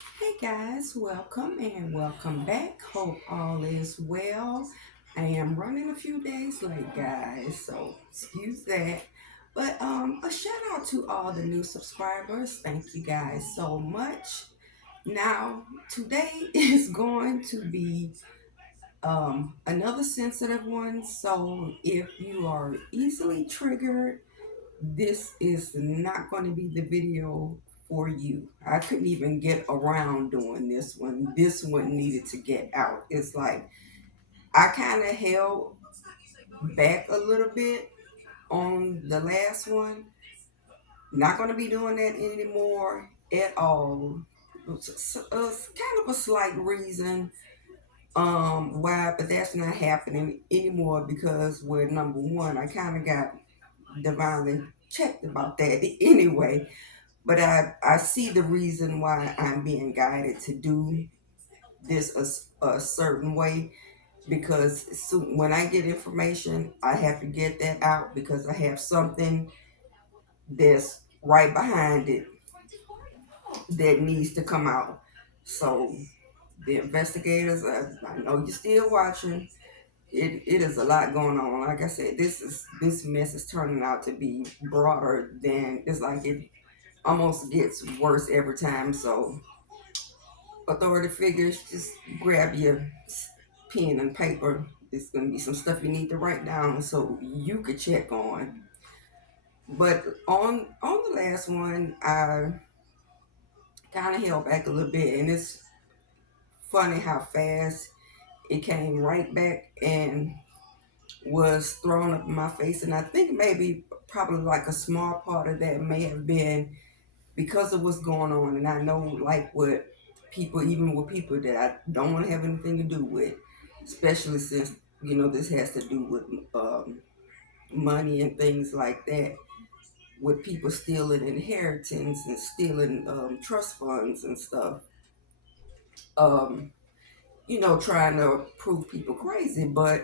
Hey guys, welcome and welcome back. Hope all is well. I am running a few days late, guys, so excuse that. But a shout out to all the new subscribers. Thank you guys so much. Now, today is going to be another sensitive one. So if you are easily triggered, this is not going to be the video for you. I couldn't even get around doing this one. This one needed to get out. It's like I kind of held back a little bit on the last one. Not going to be doing that anymore at all. It's kind of a slight reason why, but that's not happening anymore because we're number one. I kind of got divinely checked about that anyway. But I see the reason why I'm being guided to do this a certain way because when I get information, I have to get that out because I have something that's right behind it that needs to come out. So the investigators, I know you're still watching. It is a lot going on. Like I said, this mess is turning out to be broader than it's like it almost gets worse every time. So authority figures, just grab your pen and paper. It's going to be some stuff you need to write down so you could check on. But on the last one, I kind of held back a little bit, and it's funny how fast it came right back and was thrown up in my face. And I think maybe probably like a small part of that may have been because of what's going on. And I know like what people, even with people that I don't want to have anything to do with, especially since this has to do with money and things like that, with people stealing inheritance and stealing trust funds and stuff. um Trying to prove people crazy. But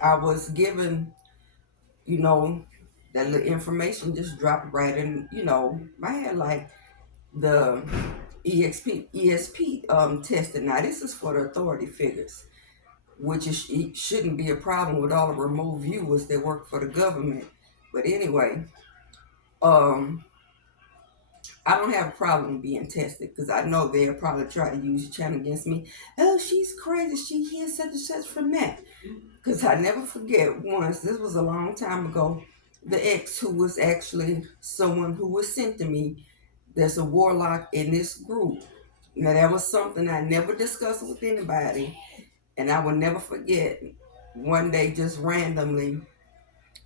I was given, you know that little information just dropped right in my head, like the ESP testing. Now this is for the authority figures, which it shouldn't be a problem with all the remote viewers that work for the government. But anyway, um, I don't have a problem being tested because I know they'll probably try to use the channel against me. Oh, she's crazy. She hears such and such from that. Because I never forget once, this was a long time ago, the ex who was actually someone who was sent to me. There's a warlock in this group. Now, that was something I never discussed with anybody. And I will never forget one day, just randomly,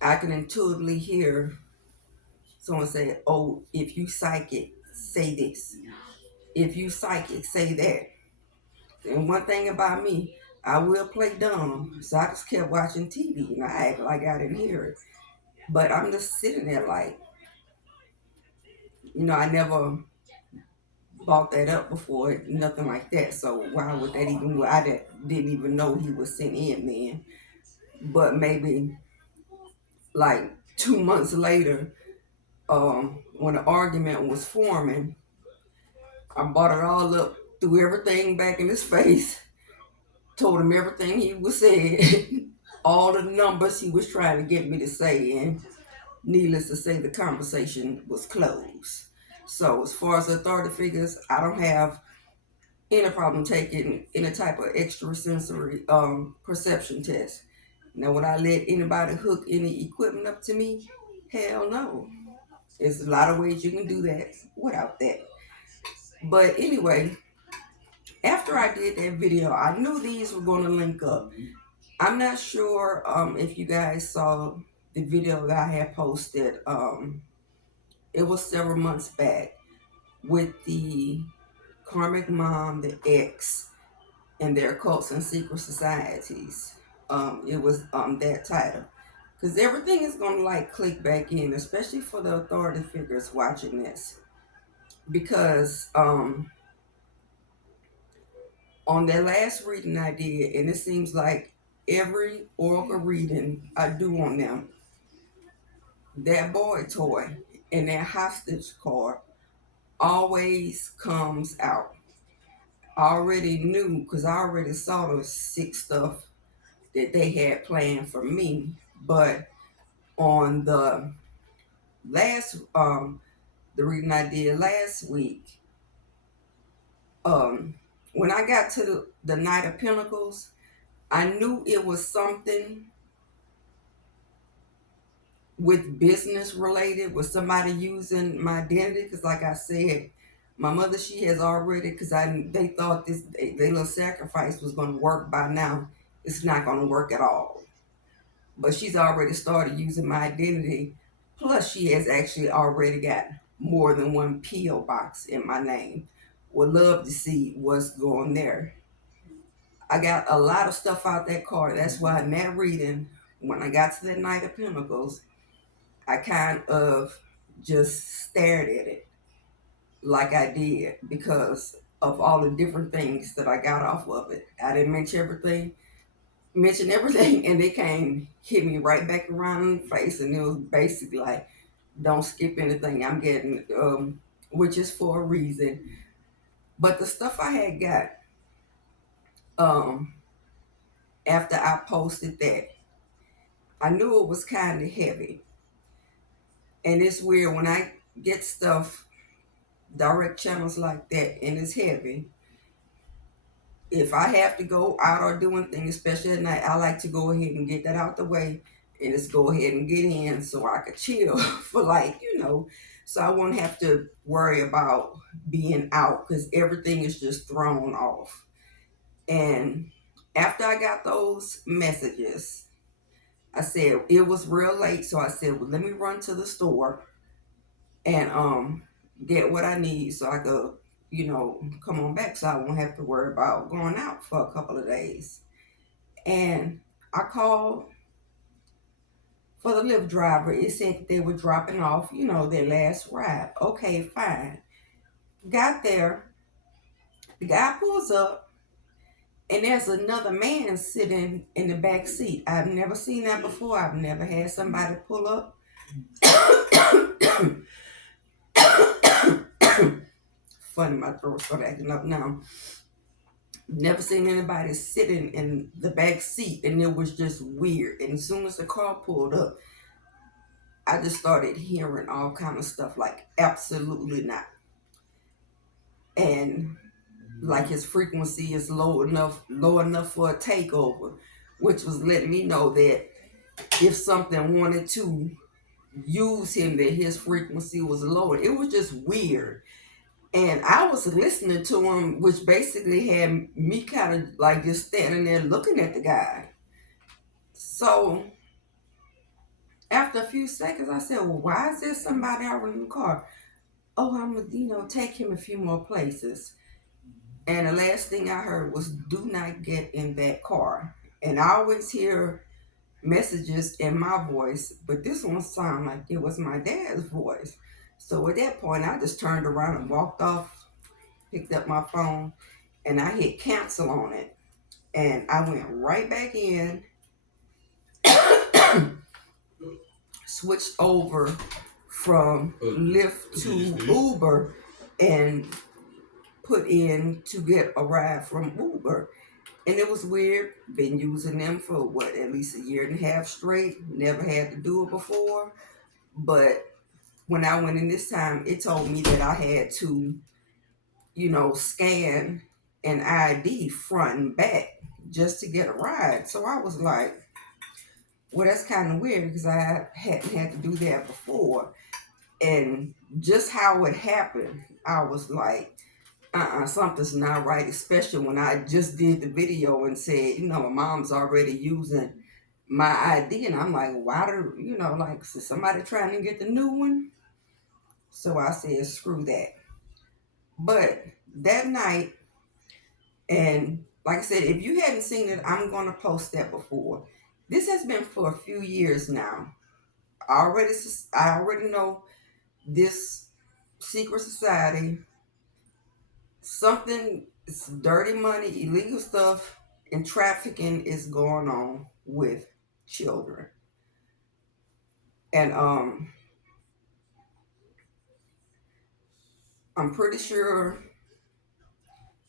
I can intuitively hear someone say, "Oh, if you psychic, say this. If you psychic, say that." And one thing about me, I will play dumb. So I just kept watching TV and I act like I didn't hear it. But I'm just sitting there like, I never bought that up before, nothing like that. So why would that even, didn't even know he was sent in then. But maybe like 2 months later, when the argument was forming, I brought it all up, threw everything back in his face, told him everything he was saying, all the numbers he was trying to get me to say, and needless to say, the conversation was closed. So as far as authority figures, I don't have any problem taking any type of extrasensory perception test. Now, would I let anybody hook any equipment up to me? Hell no. There's a lot of ways you can do that without that. But anyway, after I did that video, I knew these were going to link up. I'm not sure if you guys saw the video that I had posted. It was several months back with the Karmic mom, the ex, and their cults and secret societies. It was that title. Because everything is going to like click back in, especially for the authority figures watching this. Because on that last reading I did, and it seems like every oracle reading I do on them, that boy toy and that hostage card always comes out. I already knew because I already saw the sick stuff that they had planned for me. But on last the reading I did last week, um, when I got to the Knight of Pentacles, I knew it was something with business related, with somebody using my identity. Because, like I said, my mother, she has already, because they thought their little sacrifice was going to work by now. It's not going to work at all. But she's already started using my identity. Plus, she has actually already got more than one P.O. box in my name. Would love to see what's going there. I got a lot of stuff out that card. That's why in that reading, when I got to the Knight of Pentacles, I kind of just stared at it like I did because of all the different things that I got off of it. I didn't mention everything, and it came hit me right back around in the face, and it was basically like, don't skip anything. I'm getting, which is for a reason. But the stuff I had got, um, after I posted that, I knew it was kind of heavy, and it's weird when I get stuff direct channels like that and it's heavy. If I have to go out or do anything, especially at night, I like to go ahead and get that out the way and just go ahead and get in so I could chill for so I won't have to worry about being out because everything is just thrown off. And after I got those messages, I said it was real late, so I said, well, let me run to the store and get what I need so I could, come on back so I won't have to worry about going out for a couple of days. And I called for the Lyft driver. It said that they were dropping off, their last ride. Okay, fine. Got there, the guy pulls up, and there's another man sitting in the back seat. I've never seen that before. I've never had somebody pull up. Funny, my throat's started acting up now. Never seen anybody sitting in the back seat, and it was just weird. And as soon as the car pulled up, I just started hearing all kind of stuff like absolutely not. And like his frequency is low enough for a takeover, which was letting me know that if something wanted to use him, that his frequency was lower. It was just weird. And I was listening to him, which basically had me kind of like just standing there looking at the guy. So after a few seconds, I said, well, why is there somebody out in the car? Oh, I'm going to, take him a few more places. And the last thing I heard was, do not get in that car. And I always hear messages in my voice, but this one sounded like it was my dad's voice. So at that point, I just turned around and walked off, picked up my phone, and I hit cancel on it. And I went right back in, switched over from Lyft to Uber, and put in to get a ride from Uber. And it was weird. Been using them for at least a year and a half straight. Never had to do it before. But when I went in this time, it told me that I had to, scan an ID front and back just to get a ride. So I was like, well, that's kind of weird because I hadn't had to do that before. And just how it happened, I was like, something's not right, especially when I just did the video and said, my mom's already using my ID. And I'm like, why is somebody trying to get the new one? So I said, screw that. But that night, and like I said, if you hadn't seen it, I'm going to post that before. This has been for a few years now. I already know this secret society, something, it's dirty money, illegal stuff, and trafficking is going on with children. And I'm pretty sure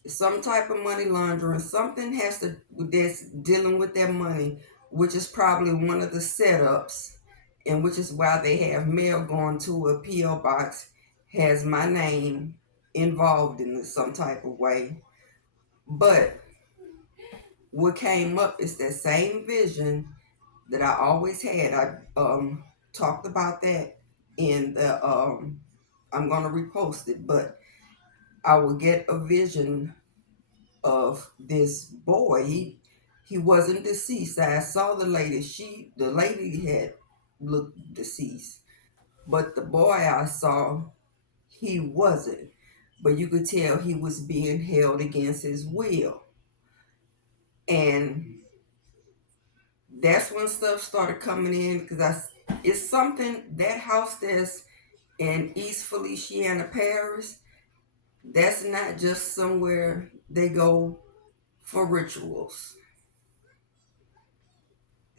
some type of money laundering. Something has to that's dealing with their money, which is probably one of the setups, and which is why they have mail going to a PO box has my name involved in it some type of way. But what came up is that same vision that I always had. I talked about that in the I'm gonna repost it, but I would get a vision of this boy. He wasn't deceased. I saw the lady. The lady had looked deceased, but the boy I saw, he wasn't. But you could tell he was being held against his will, and that's when stuff started coming in because it's something that house that's in East Feliciana Parish. That's not just somewhere they go for rituals.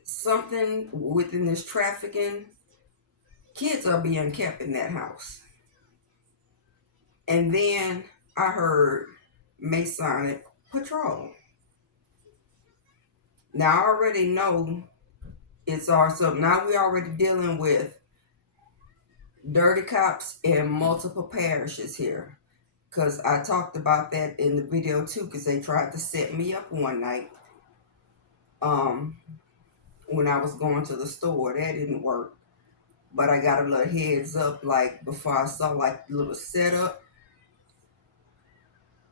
Something within this trafficking, kids are being kept in that house. And then I heard Masonic Patrol. Now I already know it's also now we're already dealing with dirty cops in multiple parishes here. Cause I talked about that in the video too, because they tried to set me up one night. Um, when I was going to the store, that didn't work. But I got a little heads up, like before I saw like the little setup.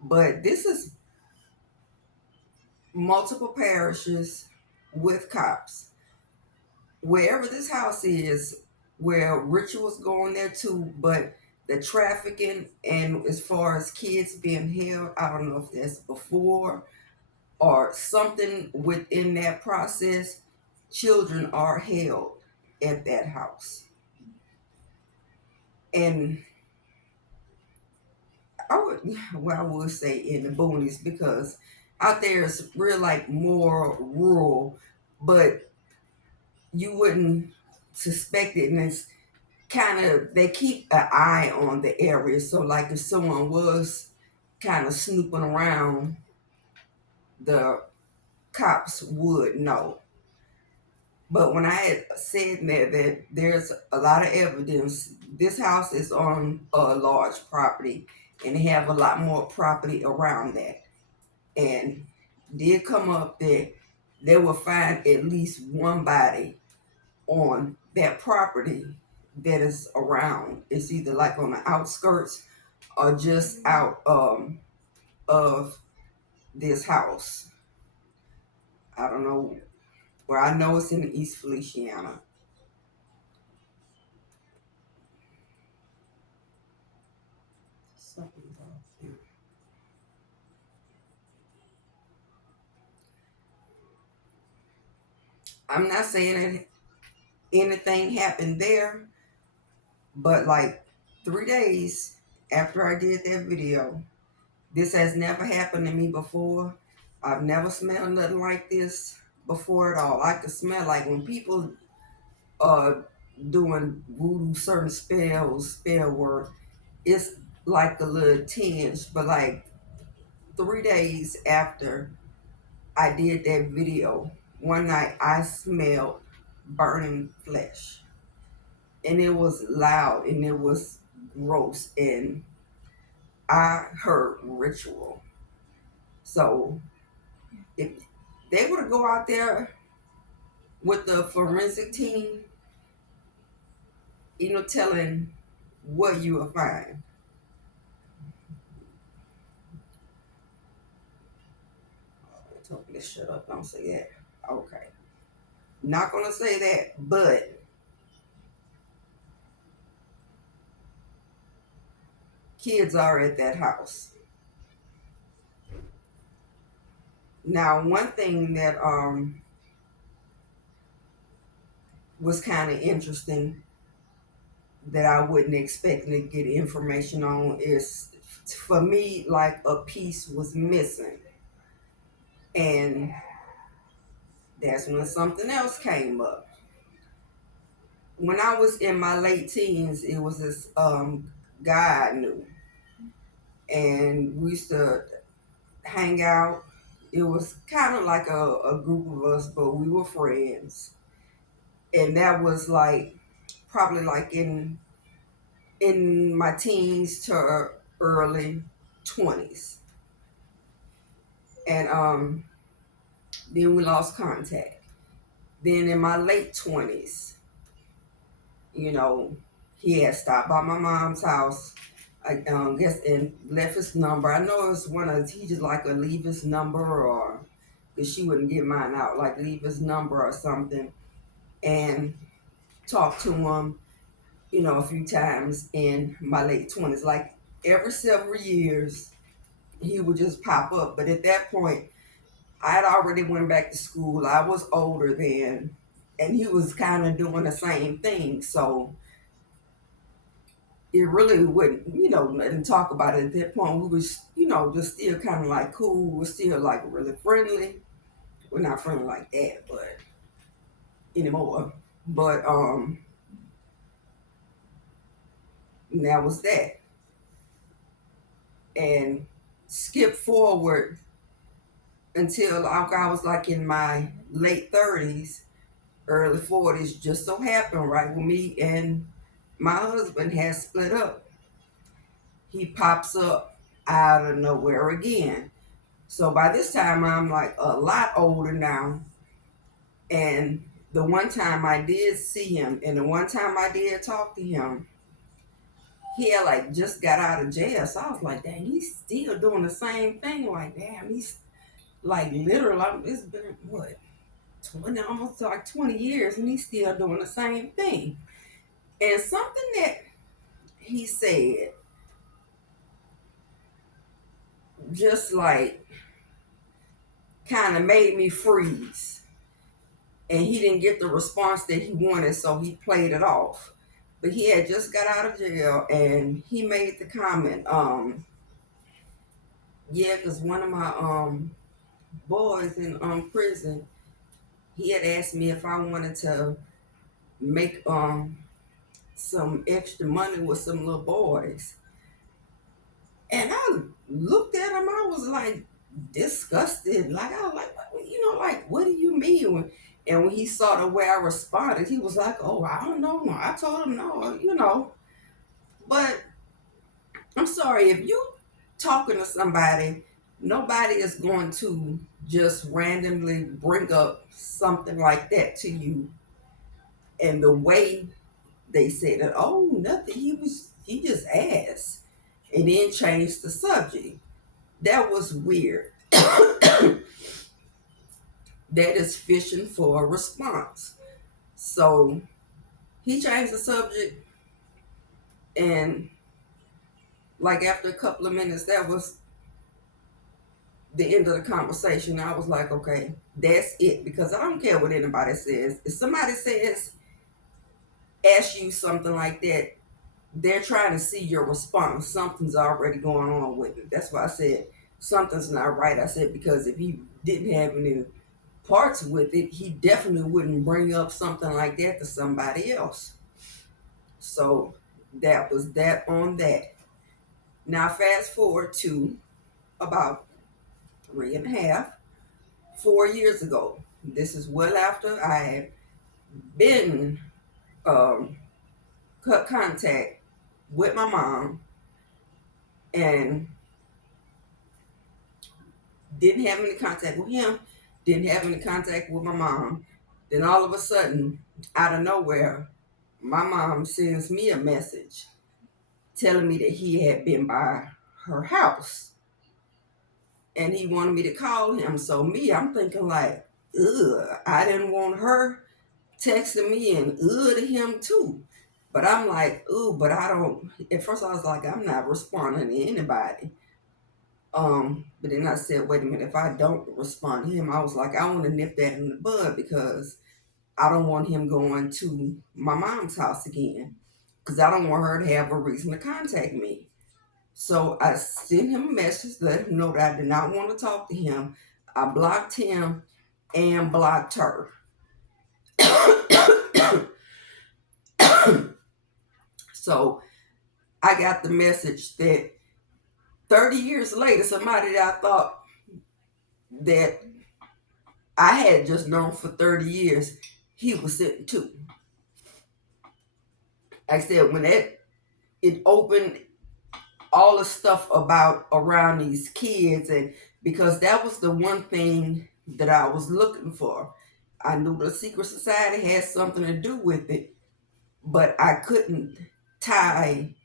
But this is multiple parishes with cops. Wherever this house is, where rituals go in there too, but the trafficking and as far as kids being held, I don't know if that's before or something within that process. Children are held at that house. And I would say in the boonies because out there it's real like more rural, but you wouldn't suspect it, and it's kind of they keep an eye on the area. So like if someone was kind of snooping around, the cops would know. But when I had said that there's a lot of evidence, this house is on a large property, and they have a lot more property around that. And did come up that they will find at least one body on that property that is around. It's either like on the outskirts or just out of this house. I don't know where. I know it's in East Feliciana. Something's off there. I'm not saying that anything happened there, but like 3 days after I did that video, this has never happened to me before. I've never smelled nothing like this before at all. I could smell like when people are doing voodoo, certain spell work, it's like a little tinge. But like 3 days after I did that video, one night I smelled burning flesh. And it was loud and it was gross. And I heard ritual. So if they were to go out there with the forensic team, telling what you will find. I told me to shut up, don't say that. Okay. Not gonna say that, but kids are at that house. Now, one thing that was kind of interesting that I wouldn't expect to get information on is for me like a piece was missing, and that's when something else came up. When I was in my late teens, it was this guy I knew, and we used to hang out. It was kind of like a group of us, but we were friends. And that was like probably like in my teens to early 20s. And then we lost contact. Then in my late 20s, you know, he had stopped by my mom's house. I guess and left his number. I know it's one of he just like a leave his number or because she wouldn't give mine out, like leave his number or something and talk to him, a few times in my late 20s. Like every several years, he would just pop up. But at that point, I had already went back to school. I was older then, and he was kind of doing the same thing. So it really wouldn't, and talk about it at that point. We was, just still kind of like cool. We're still like really friendly. We're not friendly like that, but anymore. But that was that. And skip forward until I was like in my late 30s, early 40s. Just so happened, right when me and my husband had split up, he pops up out of nowhere again. So by this time, I'm like a lot older now. And the one time I did see him, and the one time I did talk to him, he had like just got out of jail. So I was like, dang, he's still doing the same thing. Like, damn, he's like literally, it's been what, 20, almost like 20 years, and he's still doing the same thing. And something that he said just like kind of made me freeze. And he didn't get the response that he wanted, so he played it off. But he had just got out of jail, and he made the comment, yeah, because one of my boys in prison, he had asked me if I wanted to make some extra money with some little boys. And I looked at him, I was like disgusted. Like, I was like, like, what do you mean? And when he saw the way I responded, he was like, oh, I don't know. I told him no. But I'm sorry, if you talking to somebody, nobody is going to just randomly bring up something like that to you. And the way they said it, oh, nothing. He just asked and then changed the subject. That was weird. That is fishing for a response. So he changed the subject, and like after a couple of minutes, that was the end of the conversation. I was like, okay, that's it, because I don't care what anybody says. If somebody says, ask you something like that, they're trying to see your response. Something's already going on with it. That's why I said something's not right. I said because if he didn't have any parts with it, he definitely wouldn't bring up something like that to somebody else. So that was that on that. Now fast forward to about 3.5, 4 years ago. This is well after I had been um, cut contact with my mom and didn't have any contact with him, didn't have any contact with my mom. Then all of a sudden, out of nowhere, my mom sends me a message telling me that he had been by her house and he wanted me to call him. So me, I'm thinking like, ugh, I didn't want her texting me and ugh to him too. But I'm like, ooh, but I don't. At first, I was like, I'm not responding to anybody. But then I said, wait a minute, if I don't respond to him, I was like, I want to nip that in the bud because I don't want him going to my mom's house again because I don't want her to have a reason to contact me. So I sent him a message, let him know that I did not want to talk to him. I blocked him and blocked her. So I got the message that 30 years later, somebody that I thought that I had just known for 30 years, he was sitting too. Like I said, when it opened all the stuff about around these kids, and because that was the one thing that I was looking for. I knew the secret society had something to do with it, but I couldn't tie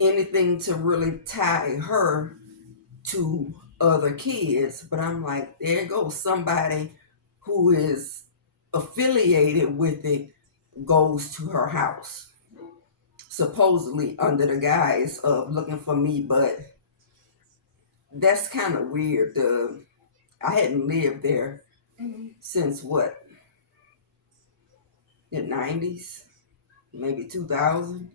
anything to really tie her to other kids. But I'm like, there goes somebody who is affiliated with it goes to her house, supposedly under the guise of looking for me. But that's kind of weird. I hadn't lived there since what, the 90s, maybe 2000.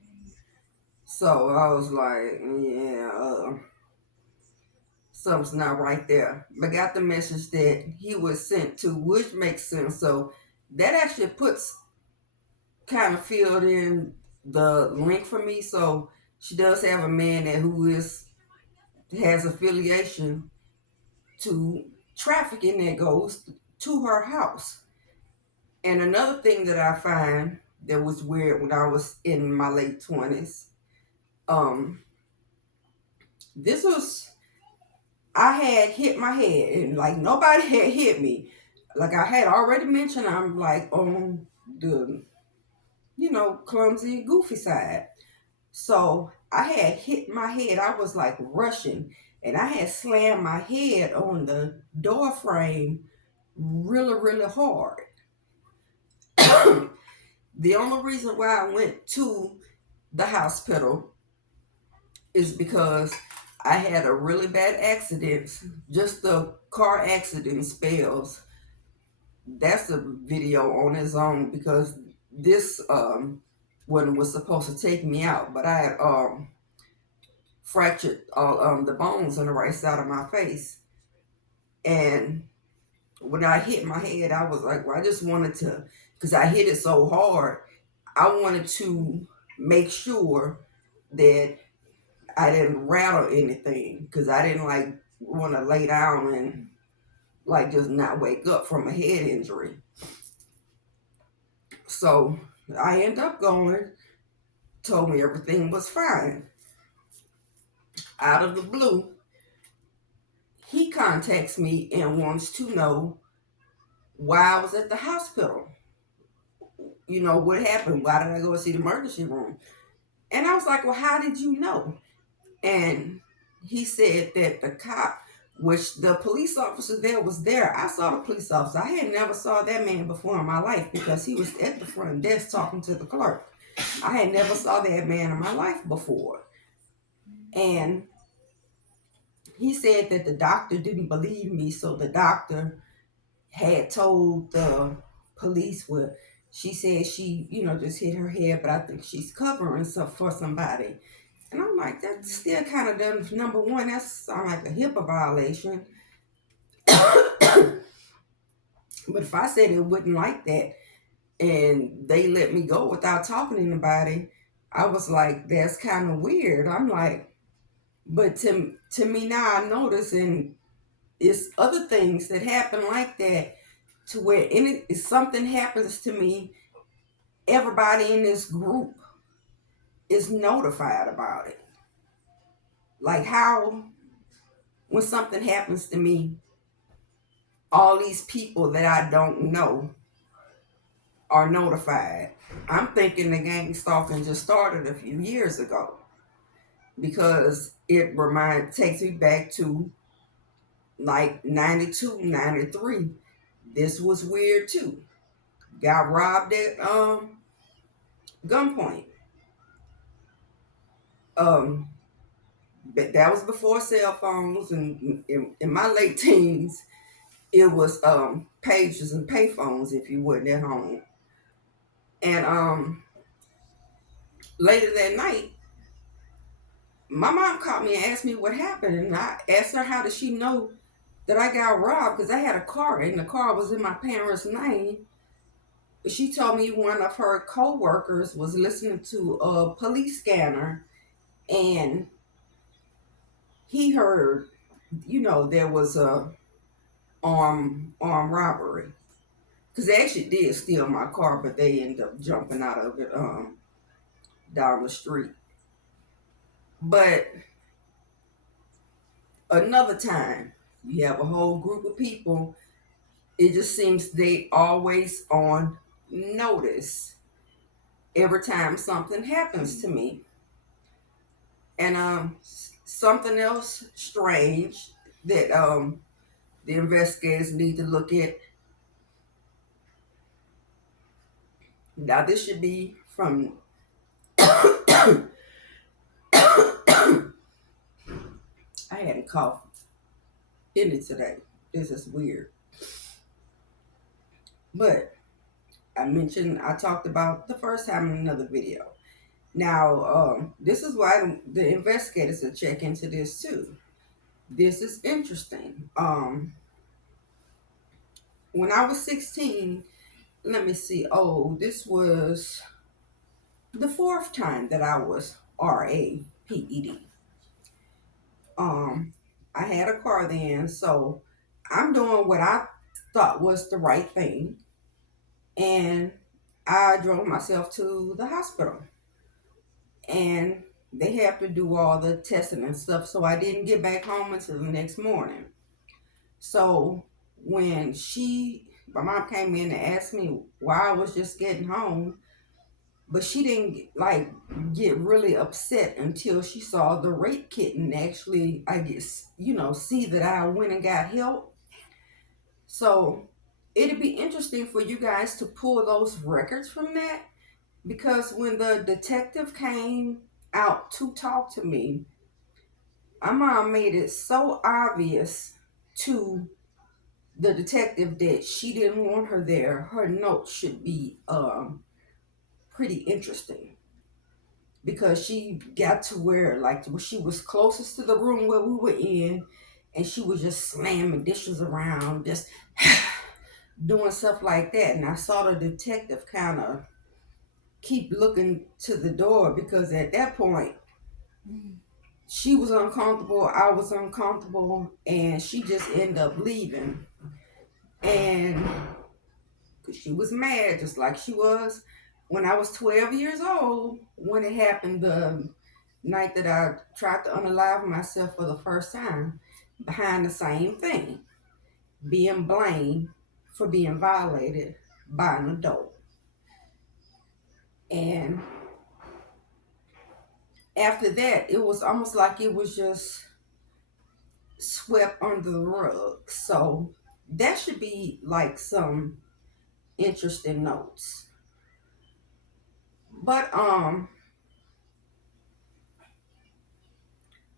So I was like, yeah, something's not right there. But got the message that he was sent to, which makes sense. So that actually puts kind of filled in the link for me. So she does have a man that who is has affiliation to trafficking that goes to her house. And another thing that I find that was weird when I was in my late 20s, um, this was, I had hit my head and like nobody had hit me. Like I had already mentioned, I'm like on the, clumsy, goofy side. So I had hit my head. I was like rushing and I had slammed my head on the door frame really, really hard. The only reason why I went to the hospital is because I had a really bad accident. Just the car accident spells. That's a video on its own because this one was supposed to take me out, but I had fractured all the bones on the right side of my face. And when I hit my head, I was like, well, I just wanted to, because I hit it so hard, I wanted to make sure that I didn't rattle anything because I didn't like want to lay down and like just not wake up from a head injury. So I ended up going, told me everything was fine. Out of the blue, he contacts me and wants to know why I was at the hospital. What happened? Why did I go see the emergency room? And I was like, well, how did you know? And he said that the cop, which the police officer there was there. I saw the police officer. I had never saw that man before in my life because he was at the front desk talking to the clerk. I had never saw that man in my life before. And he said that the doctor didn't believe me, so the doctor had told the police, well, she said she, just hit her head, but I think she's covering stuff for somebody. And I'm like, that's still kind of done. Number one, that sounds like a HIPAA violation. But if I said it wouldn't like that and they let me go without talking to anybody, I was like, that's kind of weird. I'm like, but to me now I notice, and it's other things that happen like that, to where if something happens to me, everybody in this group is notified about it. Like how when something happens to me, all these people that I don't know are notified. I'm thinking the gang stalking just started a few years ago because it takes me back to like 92, 93. This was weird too. Got robbed at gunpoint. Um, but that was before cell phones, and in my late teens, it was pages and payphones if you wasn't at home. And later that night, my mom called me and asked me what happened, and I asked her how did she know that I got robbed because I had a car and the car was in my parents' name. But she told me one of her co-workers was listening to a police scanner and he heard, there was a armed robbery. Because they actually did steal my car, but they ended up jumping out of it down the street. But another time, you have a whole group of people. It just seems they always on notice every time something happens to me. And something else strange that the investigators need to look at. Now this should be from I had a cough in it today. This is weird. But I talked about the first time in another video. Now, this is why the investigators are check into this too. This is interesting. When I was 16, let me see. Oh, this was the fourth time that I was RAPED. Um, I had a car then, so I'm doing what I thought was the right thing, and I drove myself to the hospital, and they have to do all the testing and stuff. So I didn't get back home until the next morning. So when my mom came in and asked me why I was just getting home, but she didn't like get really upset until she saw the rape kit and actually, I guess, see that I went and got help. So it'd be interesting for you guys to pull those records from that, because when the detective came out to talk to me, my mom made it so obvious to the detective that she didn't want her there. Her notes should be pretty interesting, because she got to where like she was closest to the room where we were in, and she was just slamming dishes around, just doing stuff like that. And I saw the detective kind of keep looking to the door, because at that point she was uncomfortable, I was uncomfortable, and she just ended up leaving. And she was mad, just like she was when I was 12 years old, when it happened the night that I tried to unalive myself for the first time, behind the same thing, being blamed for being violated by an adult. And after that, it was almost like it was just swept under the rug. So that should be like some interesting notes. But and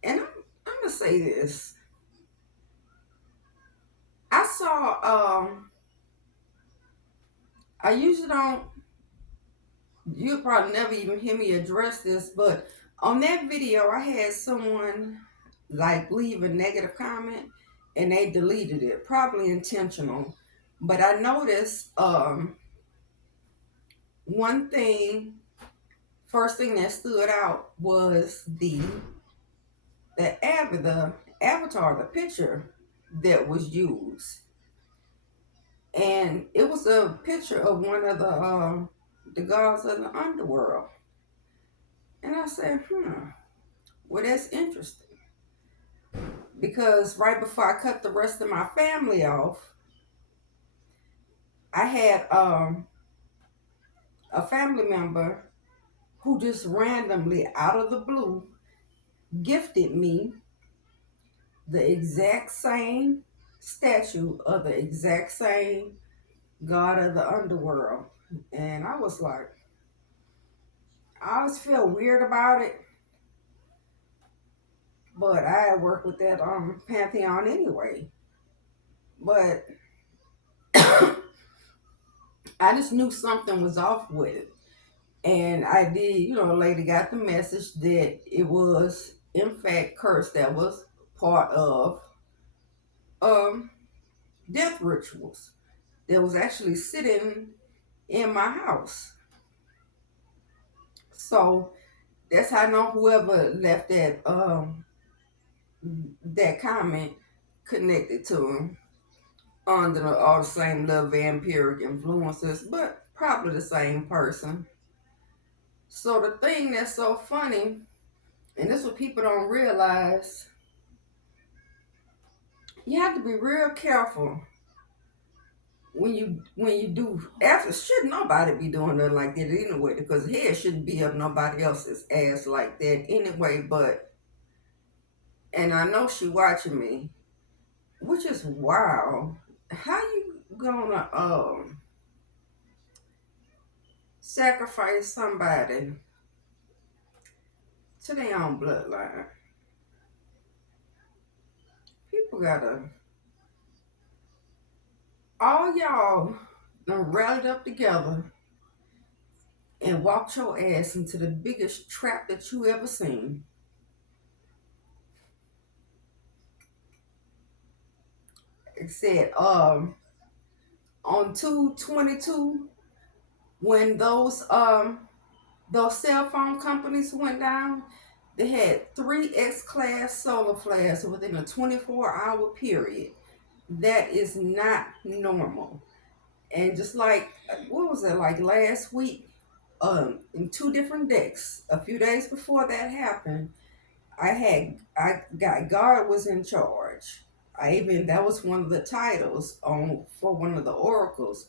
I'm gonna say this. I saw I usually don't, you'll probably never even hear me address this, but on that video I had someone like leave a negative comment, and they deleted it, probably intentional. But I noticed one thing, first thing that stood out was the avatar, the picture that was used. And it was a picture of one of the gods of the underworld. And I said, well, that's interesting. Because right before I cut the rest of my family off, I had a family member who just randomly, out of the blue, gifted me the exact same statue of the exact same god of the underworld. And I was like, I always feel weird about it, but I work with that pantheon anyway. But I just knew something was off with it. And I did, later got the message that it was, in fact, curse that was part of um, death rituals that was actually sitting in my house. So that's how I know whoever left that comment connected to him. under all the same little vampiric influences, but probably the same person. So the thing that's so funny, and this is what people don't realize, you have to be real careful when you do. After should nobody be doing nothing like that anyway, because head shouldn't be up nobody else's ass like that anyway. But and I know she watching me, which is wild. How you gonna sacrifice somebody to their own bloodline? People gotta, all y'all done rallied up together and walked your ass into the biggest trap that you ever seen. It said on 2/22 when those cell phone companies went down, they had three X-class solar flares within a 24-hour period. That is not normal. And just like what was it like last week, in two different decks, a few days before that happened, I got God was in charge. I even that was one of the titles on for one of the oracles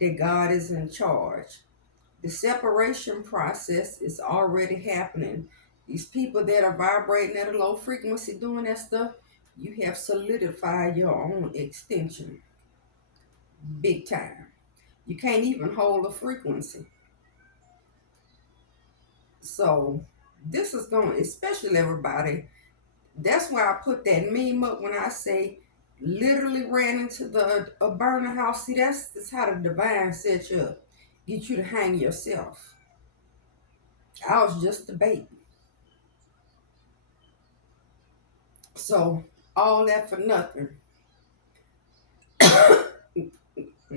that God is in charge. The separation process is already happening. These people that are vibrating at a low frequency doing that stuff, you have solidified your own extension big time. You can't even hold a frequency. So this is going, especially everybody. That's why I put that meme up when I say literally ran into the a burner house. See, that's how the divine set you up, get you to hang yourself. I was just a bait. So all that for nothing.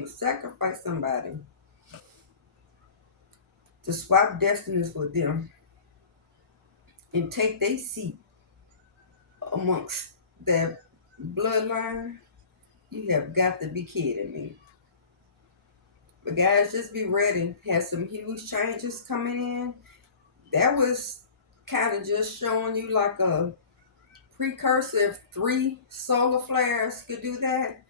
Sacrifice somebody to swap destinies with them and take their seat amongst their bloodline. You have got to be kidding me. But guys, just be ready. Has some huge changes coming in. That was kind of just showing you like a precursor if three solar flares could do that.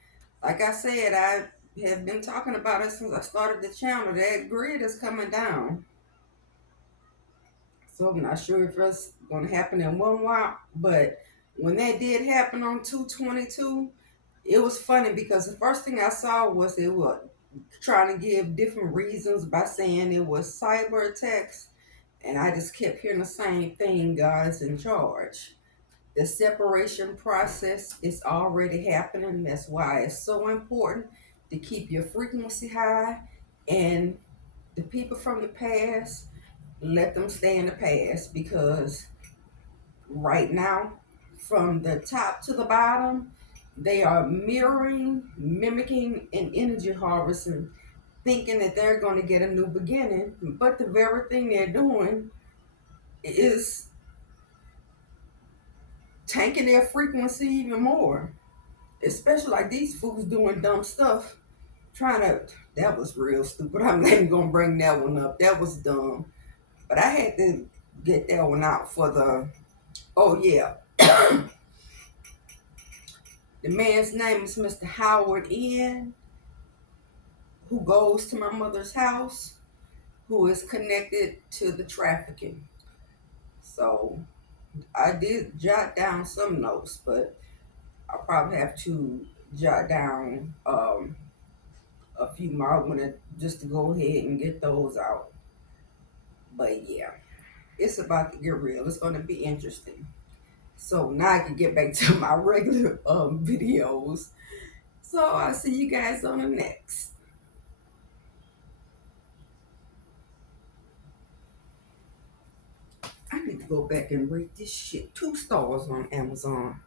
Like I said, I have been talking about it since I started the channel. That grid is coming down. So I'm not sure if it's going to happen in one walk, but when that did happen on 2/22, it was funny because the first thing I saw was it was trying to give different reasons by saying it was cyber attacks, and I just kept hearing the same thing. God is in charge. The separation process is already happening. That's why it's so important to keep your frequency high, and the people from the past, let them stay in the past, because right now, from the top to the bottom, they are mirroring, mimicking, and energy harvesting, thinking that they're going to get a new beginning. But the very thing they're doing is tanking their frequency even more. Especially like these fools doing dumb stuff. Trying to, that was real stupid. I'm not even going to bring that one up. That was dumb. But I had to get that one out for the, oh yeah. The man's name is Mr. Howard N., who goes to my mother's house, who is connected to the trafficking. So I did jot down some notes, but I'll probably have to jot down a few more. I want to just to go ahead and get those out. But yeah, it's about to get real. It's going to be interesting. So now I can get back to my regular videos. So I'll see you guys on the next. I need to go back and rate this shit 2 stars on Amazon.